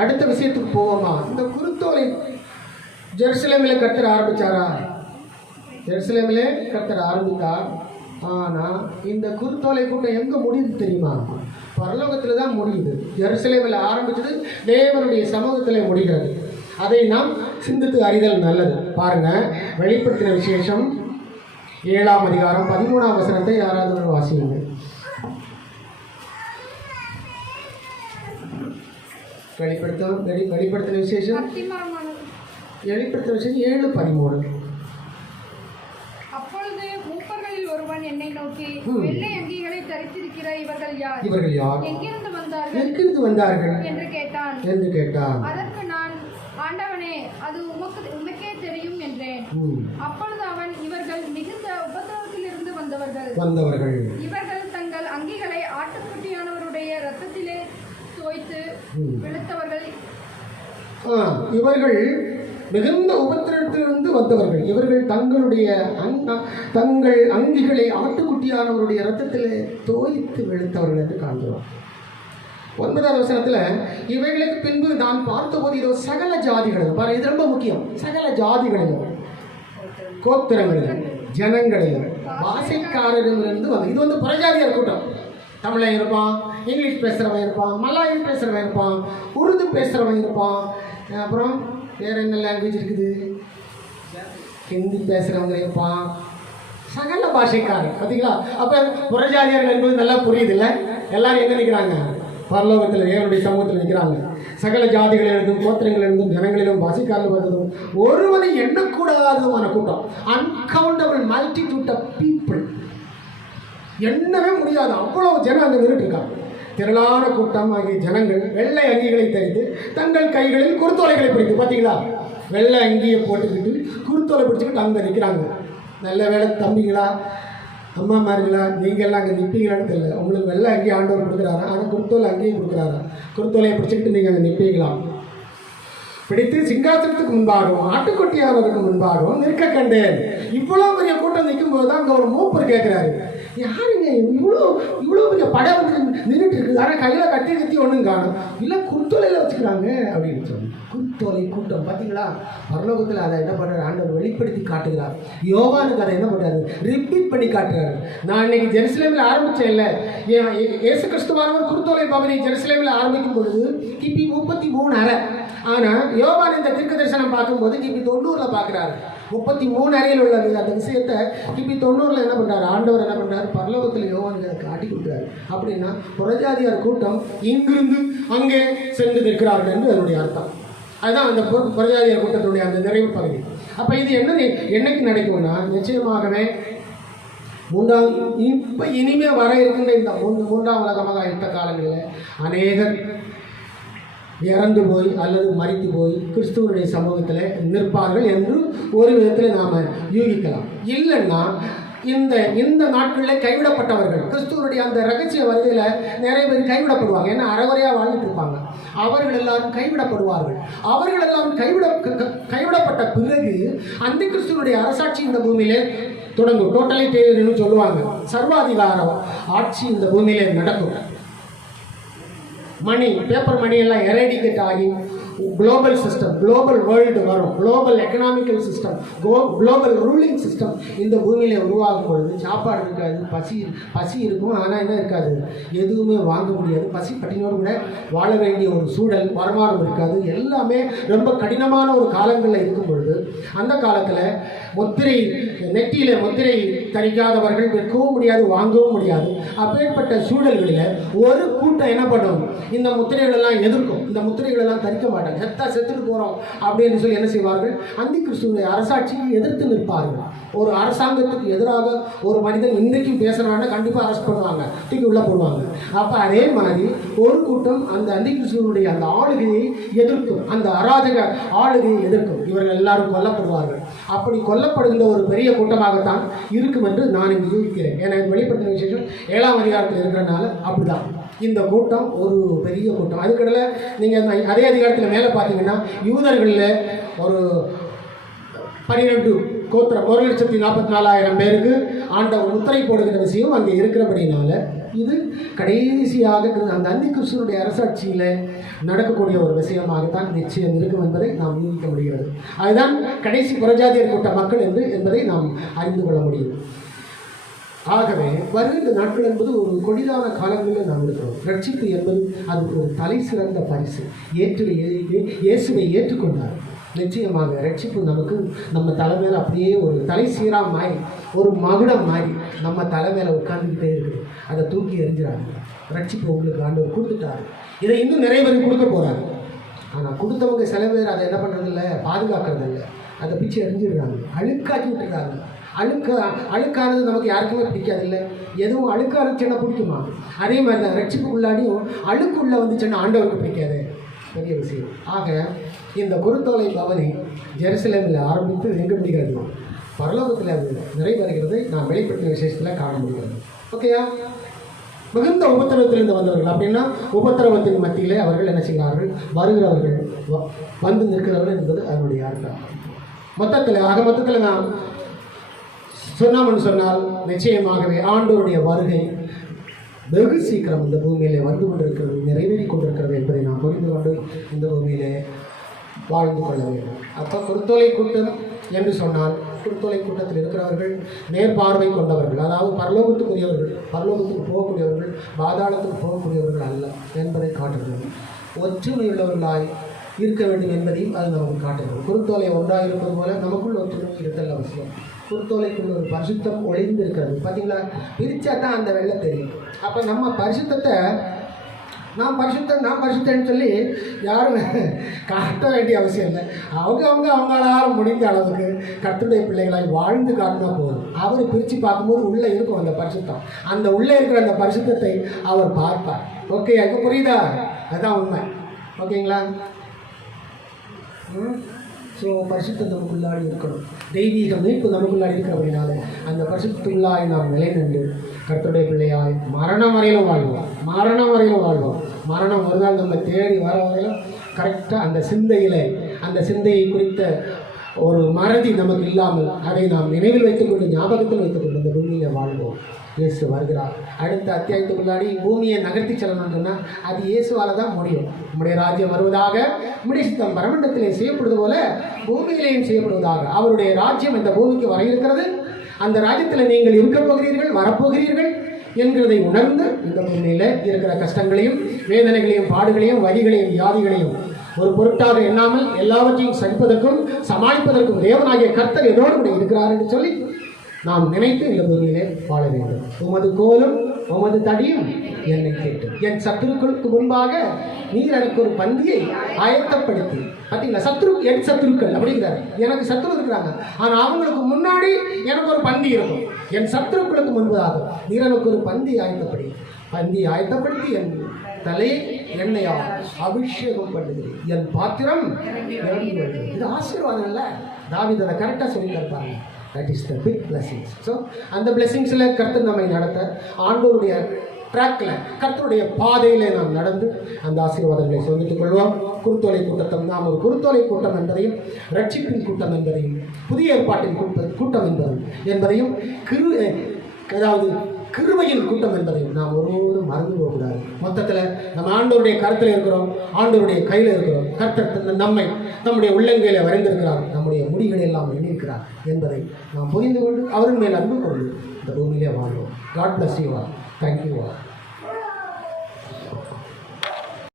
அடுத்த விஷயத்துக்கு போவோமா? இந்த குருத்தோலை ஜெருசலேமில் கர்த்தர் ஆரம்பித்தாரா? ஜெருசலேமிலே கர்த்தர் ஆரம்பித்தார். ஆனால் இந்த குருத்தோலை கூட்டம் எங்கே முடியுது தெரியுமா? பரலோகத்தில் தான் முடியுது. ஜெருசலேமில் ஆரம்பித்தது தேவனுடைய சமூகத்தில் முடிகிறது. அதை நாம் சிந்தித்து அறிதல் நல்லது. பாருங்கள், வெளிப்படுத்தின விசேஷம் 7ஆம் அதிகாரம் 13ஆம் வசனத்தை யாராவது வாசியுங்க. வெளிப்படுத்தின விசேஷம் 7:13. அப்பொழுது மூப்பர்களில் ஒருவன் என்னை நோக்கி, வெள்ளை அங்கிகளை தரித்திருக்கிற இவர்கள் யார்? எங்கிருந்து வந்தார்கள் என்று கேட்டான். அதற்கு நான், ஆண்டவனே, அது உமக்கே தெரியும் என்றேன். அப்பொழுது அவன், இவர்கள் மிகுந்த உபத்திரவத்திலிருந்து வந்தவர்கள். இவர்கள் தங்கள் அங்கிகளை ஆட்டுக்குட்டியானவருடைய இரத்தத்திலே தோய்த்து வெளுத்தவர்கள். இவர்கள் மிகுந்த உபத்திரத்திலிருந்து வந்தவர்கள். இவர்கள் தங்கள் அங்கிகளை ஆட்டுக்குட்டியானவருடைய இரத்தத்திலே தோய்த்து வெளுத்தவர்கள் என்று காண்கிறோம். 9ஆம் வசனத்தில், இவைகளுக்கு பின்பு நான் பார்த்தபோது இதோ சகல ஜாதிகளிலும், பாருங்க இது ரொம்ப முக்கியம், சகல ஜாதிகளிலும், கோத்திரங்களிலும், ஜனங்களிலும், பாஷைக்காரரிலிருந்து வந்து, இது வந்து புறஜாதியார் கூட்டம். தமிழன் இருப்பான், இங்கிலீஷ் பேசுகிறவன் இருப்பான், மலாயம் பேசுகிறவன் இருப்பான், உருது பேசுகிறவன் இருப்பான், அப்புறம் வேறு என்ன லாங்குவேஜ் இருக்குது, ஹிந்தி பேசுகிறவங்க இருப்பான், சகல பாஷைக்காரர். பார்த்தீங்களா? அப்போ புறஜாதியார்கள் என்பது நல்லா புரியுது இல்லை? எல்லாரும் எங்கே நிற்கிறாங்க? பரலோகத்தில் தேவனுடைய சமூகத்தில் நிற்கிறாங்க. சகல ஜாதிகளிலிருந்தும் கோத்திரங்களிலிருந்தும் ஜனங்களிலும் பாஷைக்காரர்கள் வந்ததும் ஒருவனை எண்ணக்கூடாததுமான கூட்டம். அன்கவுண்டபிள் மல்டிடியூட் ஆஃப் பீப்புள், எண்ணவே முடியாது அவ்வளோ ஜனம் அங்கே நின்றுட்டுருக்காங்க. திரளான கூட்டம் ஆகிய ஜனங்கள் வெள்ளை அங்கிகளை தரித்து தங்கள் கைகளில் குருத்தோலைகளை பிடித்து, பார்த்தீங்களா? வெள்ளை அங்கியை போட்டுக்கிட்டு குருத்தோலை பிடிச்சிக்கிட்டு அங்கே நிற்கிறாங்க. நல்ல வேலை தம்பிங்களா, அம்மா மாருங்களா, நீங்கள்லாம் அங்கே நிற்பீங்களான்னு தெரியல. உங்களுக்கு வெள்ளை அங்கேயே ஆண்டவர் கொடுக்குறாரா? ஆனால் குருத்தோலை அங்கேயும் கொடுக்குறாரா? குருத்தோலையை பிடிச்சிக்கிட்டு நீங்கள் அங்கே நிற்பீங்களா? பிடித்து சிங்காசனத்துக்கு முன்பாகவும் ஆட்டுக்குட்டியானவருக்கு முன்பாகவும் நிற்க கண்டேன். இவ்வளோ பெரிய கூட்டம் நிற்கும்போது தான் அங்கே ஒரு மூப்பர் கேட்குறாரு, யாருங்க இவ்வளோ பெரிய படம் வந்து நின்றுட்டு இருக்குது, ஆனால் கையில் கத்தி ஒன்றும் காணும், இல்லை குருத்தோலையில் வச்சுக்கிறாங்க அப்படின்னு சொல்லி. குருத்தோலை கூட்டம் பார்த்தீங்களா? பரலோகத்தில் அதை என்ன பண்ணுறாரு? ஆண்டவர் வெளிப்படுத்தி காட்டுகிறார். யோவானுக்கு அதை என்ன பண்ணுறாரு? ரிப்பீட் பண்ணி காட்டுறாரு. நான் இன்னைக்கு ஜெருசலேமில் ஆரம்பித்தேன் இல்லை, இயேசு கிறிஸ்துவானவர் குருத்தோலை பவனி ஜெருசலேமில் ஆரம்பிக்கும் பொழுது கிபி 33 அறை. ஆனால் யோவான் இந்த தீர்க்க தரிசனம் பார்க்கும்போது கிபி 90 பார்க்குறாரு. 33 அறையில் உள்ளது அந்த விஷயத்தை கிபி 90 என்ன பண்ணுறாரு? ஆண்டவர் என்ன பண்ணுறாரு? பரலோகத்தில் யோவானுக்கு அதை காட்டி கொடுக்குறாரு. அப்படின்னா புறஜாதியார் கூட்டம் இங்கிருந்து அங்கே சென்று நிற்கிறார்கள் என்று அதனுடைய அர்த்தம். அதுதான் அந்த புறஜாதியார் கூட்டத்தினுடைய அந்த நிறைவு பகுதி. அப்போ இது என்னைக்கு நடக்கும்னா, நிச்சயமாகவே இப்போ இனிமேல் வர இருக்கின்ற இந்த 3ஆம் உலக மகா யுத்த காலங்களில் அநேகர் இறந்து போய் அல்லது மரித்து போய் கிறிஸ்துவனுடைய சமூகத்தில் நிற்பார்கள் என்று ஒரு விதத்தில் நாம் யூகிக்கலாம். இல்லைன்னா இந்த நாட்களில் கைவிடப்பட்டவர்கள் கிறிஸ்துவனுடைய அந்த ரகசிய வருகையில் நிறைய பேர் கைவிடப்படுவாங்க. ஏன்னா அறகுறையாக வாழ்ந்துட்டு இருப்பாங்க. அவர்கள் எல்லாரும் கைவிடப்படுவார்கள். அவர்கள் எல்லாரும் கைவிடப்பட்ட பிறகு அந்த கிறிஸ்துவனுடைய அரசாட்சி இந்த பூமியிலே தொடங்கும். டோட்டலிட்டேரியன்னு சொல்லுவாங்க. சர்வாதிகார ஆட்சி இந்த பூமியிலே நடக்கும். பேப்பர் மணி எல்லாம் எரேடிகேட் ஆகி குளோபல் சிஸ்டம், குளோபல் வேர்ல்டு வரும். Global economical system, global ruling system இந்த பூமியில் உருவாகும் பொழுது சாப்பாடு இருக்காது, பசி இருக்கும், ஆனால் என்ன இருக்காது, எதுவுமே வாங்க முடியாது. பசி பட்டினோடு கூட வாழ வேண்டிய ஒரு சூழல், வருமானம் இருக்காது. எல்லாமே ரொம்ப கடினமான ஒரு காலங்களில் இருக்கும் பொழுது அந்த காலத்தில் நெற்றியில் முத்திரை தரிக்காதவர்கள் விற்கவும் முடியாது, வாங்கவும் முடியாது. அப்பேற்பட்ட சூழல்களில் ஒரு கூட்டம் என்ன பண்ணும்? இந்த முத்திரைகளெல்லாம் எதிர்க்கும். இந்த முத்திரைகளெல்லாம் தரிக்க மாட்டாங்க. செத்துட்டு போகிறோம் அப்படின்னு சொல்லி என்ன செய்வார்கள்? அந்தி கிறிஸ்துவனுடைய அரசாட்சியை எதிர்த்து நிற்பார்கள். ஒரு அரசாங்கத்துக்கு எதிராக ஒரு மனிதன் இன்றைக்கும் பேசுகிறான்னா கண்டிப்பாக அரெஸ்ட் பண்ணுவாங்க, தூக்கி உள்ள போடுவாங்க. அப்போ அதே மாதிரி ஒரு கூட்டம் அந்த அந்தி கிறிஸ்துவனுடைய அந்த ஆளுகையை எதிர்க்கும், அந்த அராஜக ஆளுகையை எதிர்க்கும். இவர்கள் எல்லாரும் கொல்லப்படுவார்கள். அப்படி கொல்லப்படுகின்ற ஒரு பெரிய கூட்டமாகத்தான் இருக்கும் என்று நான் இங்கு யூகிக்கிறேன். ஏன்னா வெளிப்படுத்தின விசேஷம் 7ஆம் அதிகாரத்தில் இருக்கிறனால அப்படிதான் இந்த கூட்டம் ஒரு பெரிய கூட்டம். அதுக்கிடையில் நீங்கள் அதே அதிகாரத்தில் மேலே பார்த்தீங்கன்னா யூதர்களில் ஒரு 12 கோத்திரம் 1,44,000 பேருக்கு ஆண்டவர் முத்திரை போடுகிற விஷயம் அங்கே இருக்கிறபடினால இது கடைசியாக அந்த அந்தி கிறிஸ்துவனுடைய அரசாட்சியில் நடக்கக்கூடிய ஒரு விஷயமாகத்தான் நிச்சயம் இருக்கும் என்பதை நாம் யூகிக்க முடிகிறது. அதுதான் கடைசி புறஜாதியர் கூட்ட மக்கள் என்பதை நாம் அறிந்து கொள்ள முடியும். ஆகவே வருகின்ற நாட்கள் என்பது ஒரு கொடிதான காலங்களில் நாம் இருக்கிறோம். ரட்சிப்பு என்பது அது ஒரு தலை சிறந்த பரிசு. இயேசுவை ஏற்றுக்கொண்டார். நிச்சயமாக ரட்சிப்பு நமக்கு நம்ம தலைமையில் அப்படியே ஒரு தலை சீராக மாறி ஒரு மகுடம் மாறி நம்ம தலைமையில் உட்கார்ந்துக்கிட்டே இருக்குது. அதை தூக்கி எறிஞ்சிடாங்க. ரட்சிப்பு உங்களுக்கு ஆண்டவர் கொடுத்துட்டாரு. இதை இன்னும் நிறைய பேர் கொடுக்க போகிறாங்க. ஆனால் கொடுத்தவங்க சில பேர் அதை என்ன பண்ணுறதில்ல, பாதுகாக்கிறதில்ல. அதை பிச்சு எறிஞ்சிடுறாங்க, அழுக்காக்கி விட்டுருக்காங்க. அழுக்கானது நமக்கு யாருக்குமே பிடிக்காது இல்லை. எதுவும் அழுக்கான சின்ன பிடிக்குமா? அதே மாதிரி தான் ரட்சிப்புக்குள்ளாடியும் அழுக்குள்ளே வந்துச்சுன்னா ஆண்டவருக்கு பிடிக்காது. பெரிய விஷயம். ஆக இந்த குருத்தோலை பவனி ஜெருசலேமில் ஆரம்பித்து எங்கே முடிகிறது? பரலோகத்தில் அது நிறைவேறுகிறதை நாம் வெளிப்படுத்தின விசேஷத்தில் காண முடிகிறது. ஓகேயா? மிகுந்த உபத்திரவத்திலிருந்து வந்தவர்கள் அப்படின்னா உபத்திரவத்தின் மத்தியிலே அவர்கள் என்ன செய்கிறார்கள்? வருகிறவர்கள், வந்து நிற்கிறவர்கள் என்பது அதனுடைய அர்த்தம். மொத்தத்தில் நான் சொன்னால் நிச்சயமாகவே ஆண்டவருடைய வருகை வெகு சீக்கிரம் இந்த பூமியிலே வந்து கொண்டிருக்கிறது, நிறைவேறி கொண்டிருக்கிறது என்பதை நாம் புரிந்து கொண்டு இந்த பூமியிலே வாழ்ந்து கொள்ள வேண்டும். அப்போ குருத்தோலை கூட்டம் என்று சொன்னால் குருத்தோலை கூட்டத்தில் இருக்கிறவர்கள் நேர்பார்வை கொண்டவர்கள், அதாவது பரலோகத்துக்குரியவர்கள், பரலோகத்துக்கு போகக்கூடியவர்கள், பாதாளத்துக்கு போகக்கூடியவர்கள் அல்ல என்பதை காட்டுகிறது. ஒற்றுமை உள்ளவர்களாய் இருக்க வேண்டும் என்பதையும் அது நமக்கு காட்டுகிறது. குருத்தோலை ஒன்றாக இருப்பது போல நமக்குள் ஒற்றுமை இருத்தல் அவசியம். குருத்தோலைக்குள்ள ஒரு பரிசுத்தம் ஒளிந்து இருக்கிறது. பார்த்தீங்களா? பிரித்தா தான் அந்த வெள்ளை தெரியும். அப்போ நம்ம பரிசுத்தத்தை நான் பரிசுத்தன்னு சொல்லி யாரும் காட்ட வேண்டிய அவசியம் இல்லை. அவங்களால முடிந்த அளவுக்கு கர்த்தருடைய பிள்ளைகளாய் வாழ்ந்து காட்டினா போதும். அவர் பிரித்து பார்க்கும்போது உள்ளே இருக்கும் அந்த பரிசுத்தம். அந்த உள்ளே இருக்கிற அந்த பரிசுத்தத்தை அவர் பார்ப்பார். ஓகே, அது புரியுதா? அதுதான் உண்மை. ஓகேங்களா? ஸோ பரிசுத்தம் நமக்குள்ளாடி இருக்கணும். தெய்வீக மீட்பு நமக்குள்ளாடி இருக்கிறபடினால அந்த பரிசுத்துள்ளாய் நாம் நிலை நின்று கர்த்தருடைய பிள்ளையாய் மரணம் வரையிலும் வாழ்வோம். மரணம் ஒரு நாள் நம்ம தேடி வர வரையிலும் கரெக்டாக அந்த சிந்தையை குறித்த ஒரு மறதி நமக்கு இல்லாமல் அதை நாம் நினைவில் வைத்துக்கொண்டு, ஞாபகத்தில் வைத்துக்கொண்டு இந்த பூமியில் வாழ்வோம். இயேசு வருகிறார். அடுத்த அத்தியாயத்துக்குள்ளாடி பூமியை நகர்த்தி செல்லணும்னு சொன்னால் அது இயேசுவால் தான் முடியும். நம்முடைய ராஜ்யம் வருவதாக, நம்முடைய சித்தம் பரமண்டத்திலே செய்யப்படுவது போல பூமியிலேயும் செய்யப்படுவதாக. அவருடைய ராஜ்யம் இந்த பூமிக்கு வர இருக்கிறது. அந்த ராஜ்யத்தில் நீங்கள் இருக்க போகிறீர்கள், வரப்போகிறீர்கள் என்கிறதை உணர்ந்து இந்த பூமியில் இருக்கிற கஷ்டங்களையும் வேதனைகளையும் பாடுகளையும் வலிகளையும் வியாதிகளையும் ஒரு பொருட்டாக எண்ணாமல் எல்லாவற்றையும் சகிப்பதற்கும் சமாளிப்பதற்கும் தேவனாகிய கர்த்தர் எதோடு கூட இருக்கிறார் என்று சொல்லி நாம் நினைத்து இந்த பூமியிலே வாழ வேண்டும். உமது கோலும் உமது தடியும் என்னை கேட்டு என் சத்துருக்களுக்கு முன்பாக நீர் எனக்கு ஒரு பந்தியை ஆயத்தப்படுத்தி. பார்த்தீங்களா? என் சத்துருக்கள் அப்படிங்கிறார். எனக்கு சத்துரு இருக்கிறாங்க, ஆனால் அவங்களுக்கு முன்னாடி எனக்கு ஒரு பந்தி இருக்கும். என் சத்துருக்களுக்கு முன்பதாக நீர் எனக்கு ஒரு பந்தி ஆயத்தப்படுத்தி என் தலையை எண்ணெயால் அபிஷேகம் பண்ணுகிறேன், என் பாத்திரம் நிரம்பி வருகிறது. இது ஆசீர்வாதம் இல்லை? தாவீது அதை கரெக்டாக சொல்லி தருப்பாங்க. That is the big blessings. So அந்த பிளஸிங்ஸில் கர்த்தர் நம்மை நடத்த ஆண்டவருடைய ட்ராக்கில், கர்த்தருடைய பாதையில் நாம் நடந்து அந்த ஆசீர்வாதங்களை சொல்லித்துக் கொள்வோம். குருத்தோலை கூட்டம் நாம் ஒரு குருத்தோலை கூட்டம் என்பதையும், ரட்சிப்பின் கூட்டம் என்பதையும், புதிய ஏற்பாட்டின் கூட்டம் என்பதையும் கிருபையின் கூட்டம் என்பதையும் நாம் ஒருவரும் மறந்து போகக்கூடாது. மொத்தத்தில் நம்ம ஆண்டவருடைய கருத்தில் இருக்கிறோம், ஆண்டவருடைய கையில் இருக்கிறோம். கர்த்தர் நம்முடைய உள்ளங்கையில் வரைந்திருக்கிறார், நம்முடைய முடிகளை எல்லாம் எண்ணியிருக்கிறார் என்பதை நாம் புரிந்து கொண்டு அவரின் மேல் அன்பு கொண்டு இந்த பூமியிலே வாழ்வோம். God bless you all. Thank you all.